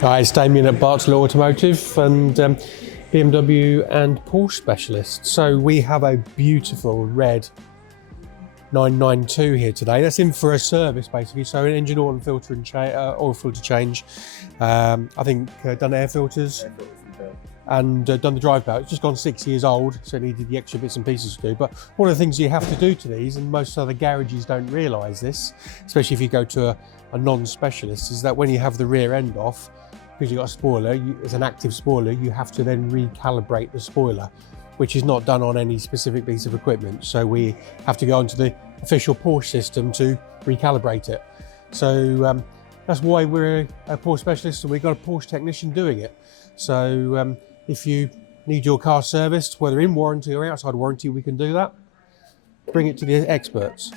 Hi, it's Damien at Bartlett Automotive and BMW and Porsche specialist. So we have a beautiful red 992 here today. That's in for a service basically. So an engine oil and filter and oil filter change. I think done air filters and done the drive belt. It's just gone 6 years old, so it needed the extra bits and pieces to do. But one of the things you have to do to these, and most other garages don't realise this, especially if you go to a non-specialist, is that when you have the rear end off, because you've got a spoiler, it's an active spoiler, you have to then recalibrate the spoiler, which is not done on any specific piece of equipment. So we have to go onto the official Porsche system to recalibrate it. So that's why we're a Porsche specialist and we've got a Porsche technician doing it. So if you need your car serviced, whether in warranty or outside warranty, we can do that. Bring it to the experts.